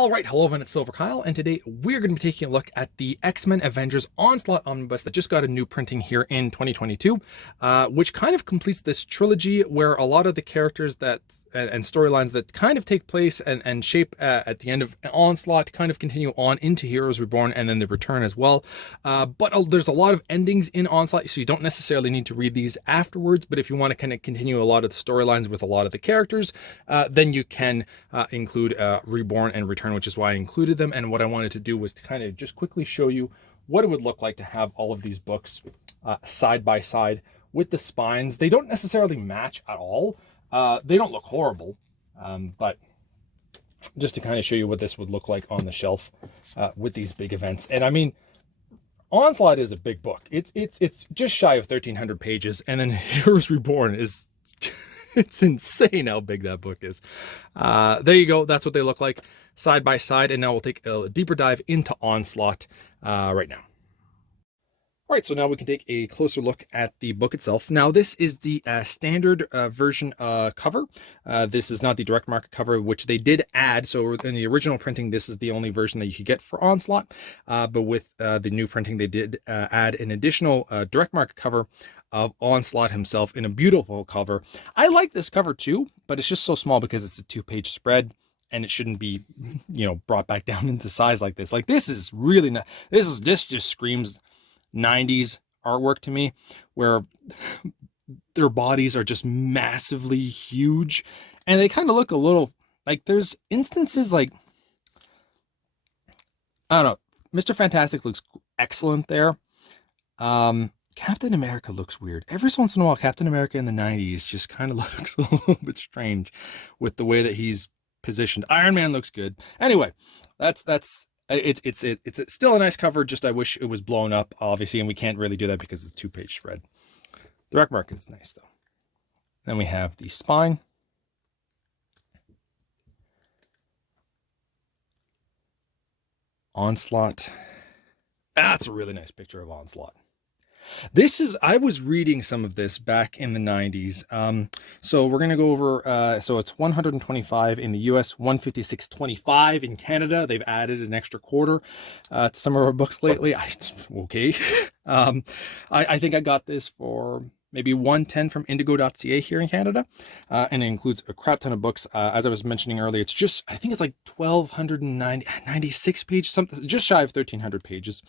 All right, hello everyone, it's silverkyle, and today we're going to be taking a look at the X-Men Avengers Onslaught Omnibus that just got a new printing here in 2022, which kind of completes this trilogy where a lot of the characters that and storylines that kind of take place and shape at the end of Onslaught kind of continue on into Heroes Reborn and then the Return as well. But there's a lot of endings in Onslaught, so you don't necessarily need to read these afterwards, but if you want to kind of continue a lot of the storylines with a lot of the characters, then you can include Reborn and Return, which is why I included them. And what I wanted to do was to kind of just quickly show you what it would look like to have all of these books side by side with the spines. They don't necessarily match at all. They don't look horrible, but just to kind of show you what this would look like on the shelf with these big events. And I mean, Onslaught is a big book. It's just shy of 1,300 pages, and then Heroes Reborn is it's insane how big that book is. There you go. That's what they look like side by side. And now we'll take a deeper dive into Onslaught right now. All right, so now we can take a closer look at the book itself. Now, this is the standard version cover. This is not the direct market cover, which they did add. So in the original printing, this is the only version that you could get for Onslaught. But with the new printing, they did add an additional direct market cover of Onslaught himself in a beautiful cover. I like this cover too, but it's just so small because it's a 2-page spread and it shouldn't be, brought back down into size like this. Like, this is really not, this just screams 90s artwork to me, where their bodies are just massively huge and they kind of look a little like, there's instances like, I don't know, Mr. Fantastic looks excellent there. Captain America looks weird. Every once in a while, Captain America in the 90s just kind of looks a little bit strange with the way that he's positioned. Iron Man looks good. Anyway, it's still a nice cover. Just I wish it was blown up, obviously, and we can't really do that because it's a 2-page spread. Direct market is nice though. Then we have the spine. Onslaught. That's a really nice picture of Onslaught. I was reading some of this back in the 90s. So we're going to go over, so it's 125 in the US, 156.25 in Canada. They've added an extra quarter to some of our books lately. Okay. I think I got this for maybe 110 from indigo.ca here in Canada. And it includes a crap ton of books. As I was mentioning earlier, it's just, I think it's like 1,296 pages, something just shy of 1,300 pages.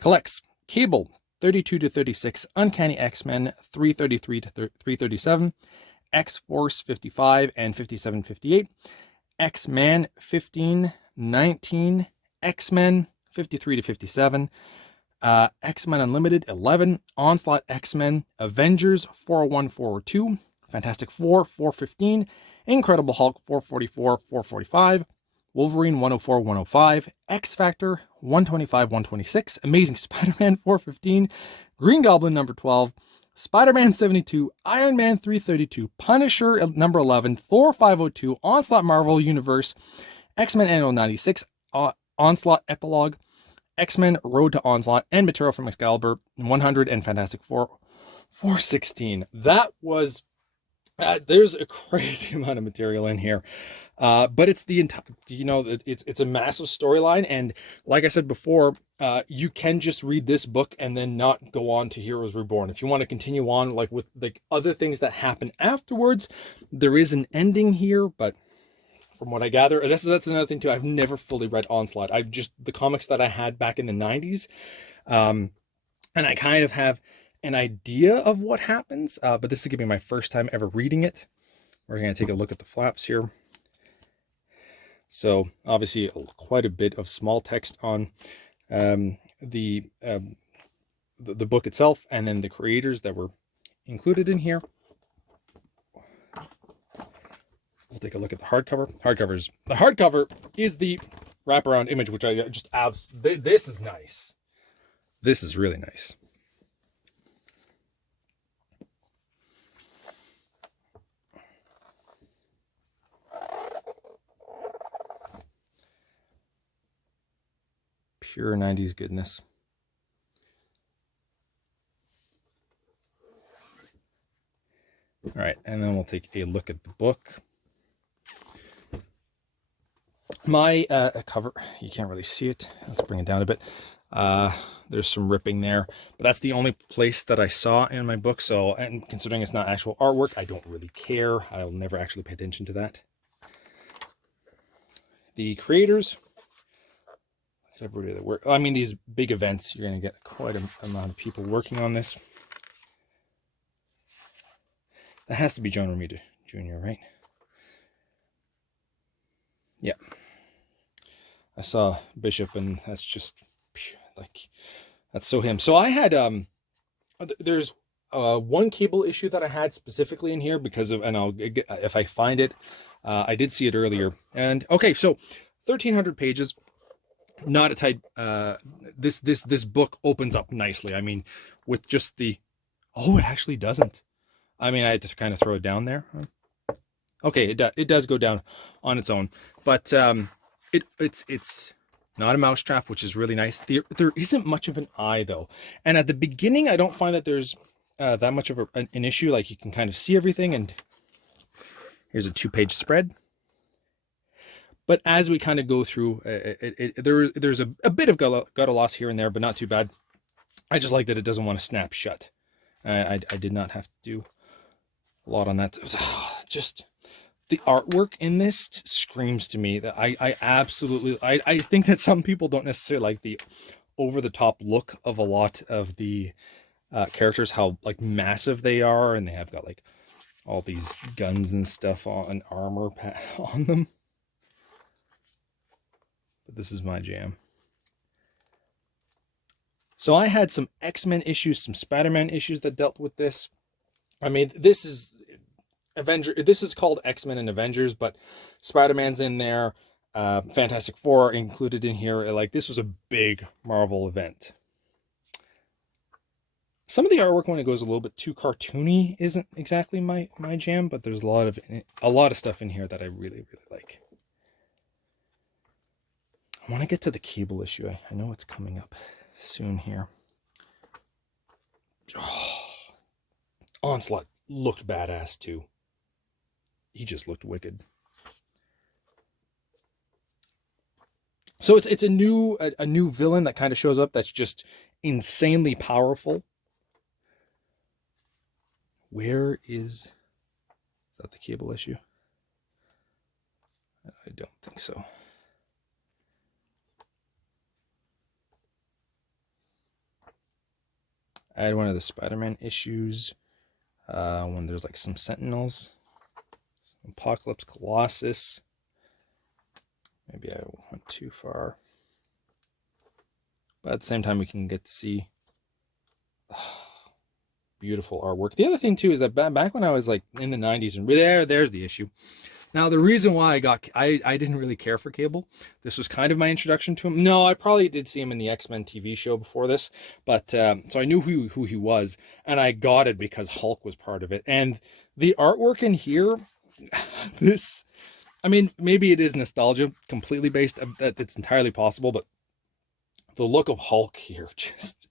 Collects Cable 32 to 36, Uncanny X-Men 333 to 337, X-Force 55 and 57-58, X-Man 15, 19, X-Men 53 to 57, X-Men Unlimited 11, Onslaught X-Men, Avengers 401, 402, Fantastic Four 415, Incredible Hulk 444, 445, Wolverine 104, 105, X-Factor 125, 126, Amazing Spider-Man 415, Green Goblin number 12, Spider-Man 72, Iron Man 332, Punisher number 11, Thor 502, Onslaught Marvel Universe, X-Men Annual 96, Onslaught Epilogue, X-Men Road to Onslaught, and material from Excalibur 100 and Fantastic Four 416. That was, there's a crazy amount of material in here. But it's the entire, it's a massive storyline. And like I said before, you can just read this book and then not go on to Heroes Reborn. If you want to continue on like with like other things that happen afterwards, there is an ending here, but from what I gather, that's another thing too. I've never fully read Onslaught. I've just, the comics that I had back in the 90s. And I kind of have an idea of what happens, but this is gonna be my first time ever reading it. We're going to take a look at the flaps here. So obviously quite a bit of small text on the book itself, and then the creators that were included in here. We'll take a look at the hardcover. The hardcover is the wraparound image, which I just this is nice. This is really nice. Pure 90s goodness. All right, and then we'll take a look at the book. My cover, you can't really see it. Let's bring it down a bit. There's some ripping there, but that's the only place that I saw in my book. So, and considering it's not actual artwork, I don't really care. I'll never actually pay attention to that. The creators, everybody that work. I mean, these big events, you're going to get quite an amount of people working on this. That has to be John Romita Jr., right? Yeah. I saw Bishop, and that's just like, that's so him. So I had there's one cable issue that I had specifically in here because of, and I'll get, if I find it, I did see it earlier. And okay, so 1,300 pages, not a tight. This book opens up nicely. I mean, with just the, oh, it actually doesn't. I mean, I had to kind of throw it down there. Okay, it does go down on its own, but it's not a mousetrap, which is really nice. There isn't much of an eye though, and at the beginning, I don't find that there's that much of an issue. Like, you can kind of see everything, and here's a 2-page spread. But as we kind of go through, there's a bit of gutter loss here and there, but not too bad. I just like that it doesn't want to snap shut. I did not have to do a lot on that. Just the artwork in this screams to me that I absolutely, I think that some people don't necessarily like the over-the-top look of a lot of the characters, how like massive they are, and they have got like all these guns and stuff on, armor on them. But this is my jam. So I had some X-Men issues, some Spider-Man issues that dealt with this. I mean, this is this is called X-Men and Avengers, but Spider-Man's in there. Fantastic Four included in here. Like, this was a big Marvel event. Some of the artwork, when it goes a little bit too cartoony, isn't exactly my jam, but there's a lot of stuff in here that I really, really like. I want to get to the cable issue. I know it's coming up soon here. Oh, Onslaught looked badass too. He just looked wicked. So it's a new villain that kind of shows up that's just insanely powerful. Where is that the cable issue? I don't think so. I had one of the Spider-Man issues when there's like some Sentinels, some Apocalypse, Colossus. Maybe I went too far. But at the same time, we can get to see beautiful artwork. The other thing too is that back when I was like in the 90s, and there's the issue. Now, the reason why I didn't really care for Cable, this was kind of my introduction to him. No, I probably did see him in the X-Men TV show before this, but so I knew who he was, and I got it because Hulk was part of it. And the artwork in here, this, I mean, maybe it is nostalgia completely based. It's entirely possible, but the look of Hulk here just,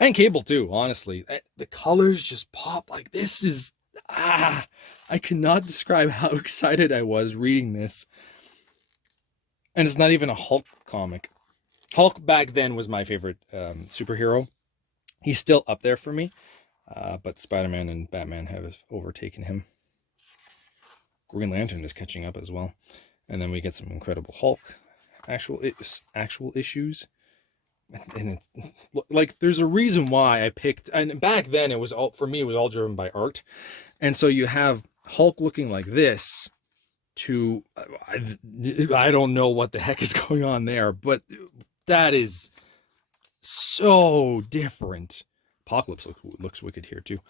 and Cable too, honestly, the colors just pop. Like, this is, I cannot describe how excited I was reading this. And it's not even a Hulk comic. Hulk back then was my favorite superhero. He's still up there for me. But Spider-Man and Batman have overtaken him. Green Lantern is catching up as well. And then we get some Incredible Hulk actual issues. And it's, like, there's a reason why I picked, and back then it was all, for me, it was all driven by art. And so you have Hulk looking like this to, I don't know what the heck is going on there, but that is so different. Apocalypse looks wicked here too.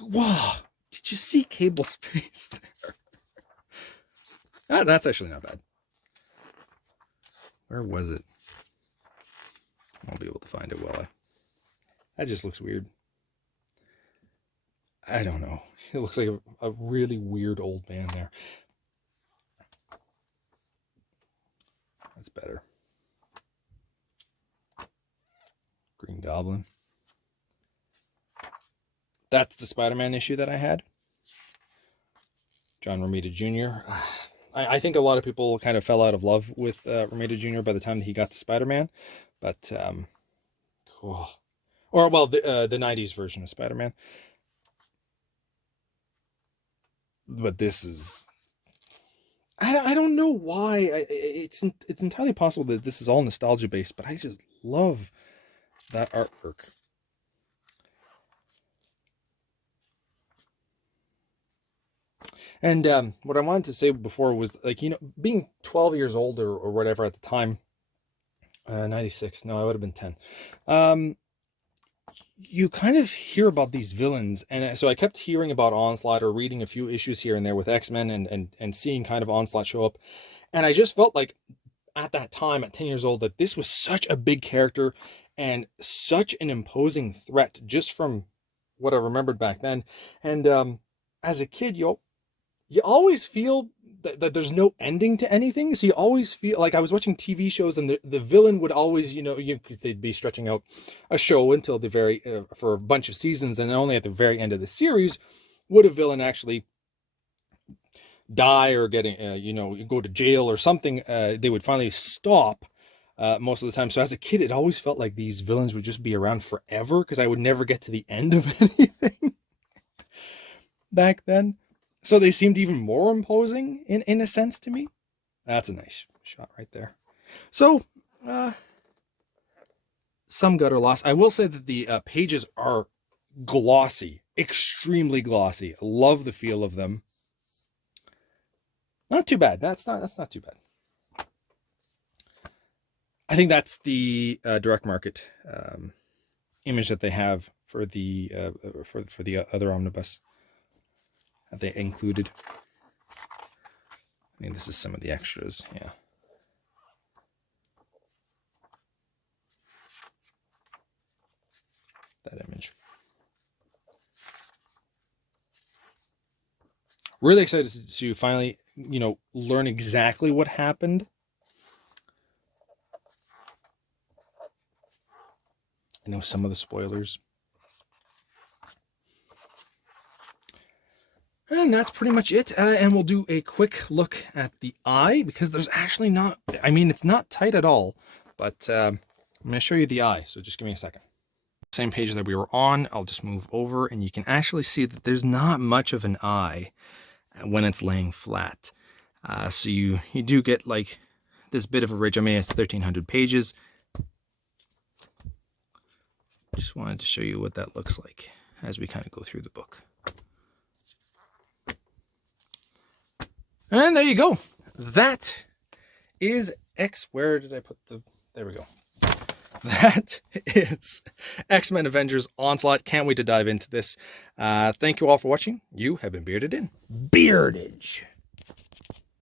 Wow, did you see Cable's face there? That's actually not bad. Where was it? I'll be able to find it well. That just looks weird. I don't know. It looks like a really weird old man there. That's better. Green Goblin. That's the Spider-Man issue that I had. John Romita Jr. I think a lot of people kind of fell out of love with Romita Jr. by the time that he got to Spider-Man, but cool. Or well, the '90s version of Spider-Man. But this is, I don't know why. It's entirely possible that this is all nostalgia based, but I just love that artwork. And what I wanted to say before was, like, being 12 years old or whatever at the time, 96, no, I would have been 10. You kind of hear about these villains, and so I kept hearing about Onslaught or reading a few issues here and there with X-Men and seeing kind of Onslaught show up. And I just felt like at that time, at 10 years old, that this was such a big character and such an imposing threat just from what I remembered back then. And as a kid, you always feel that there's no ending to anything. So you always feel like I was watching TV shows, and the villain would always, because they'd be stretching out a show until the very, for a bunch of seasons. And then only at the very end of the series would a villain actually die or getting, go to jail or something. They would finally stop most of the time. So as a kid, it always felt like these villains would just be around forever because I would never get to the end of anything back then. So they seemed even more imposing in a sense to me. That's a nice shot right there. So, some gutter loss. I will say that the pages are glossy, extremely glossy. Love the feel of them. Not too bad. That's not too bad. I think that's the direct market image that they have for the for the other omnibus that they included. I mean, this is some of the extras, yeah. That image. Really excited to finally, learn exactly what happened. I know some of the spoilers. And that's pretty much it. And we'll do a quick look at the eye, because there's actually not, it's not tight at all, but I'm going to show you the eye. So just give me a second. Same page that we were on, I'll just move over, and you can actually see that there's not much of an eye when it's laying flat. So you do get like this bit of a ridge. It's 1,300 pages. Just wanted to show you what that looks like as we kind of go through the book. And there you go. That is where did I put there we go. That is X-Men Avengers Onslaught. Can't wait to dive into this. Thank you all for watching. You have been bearded in. Beardage.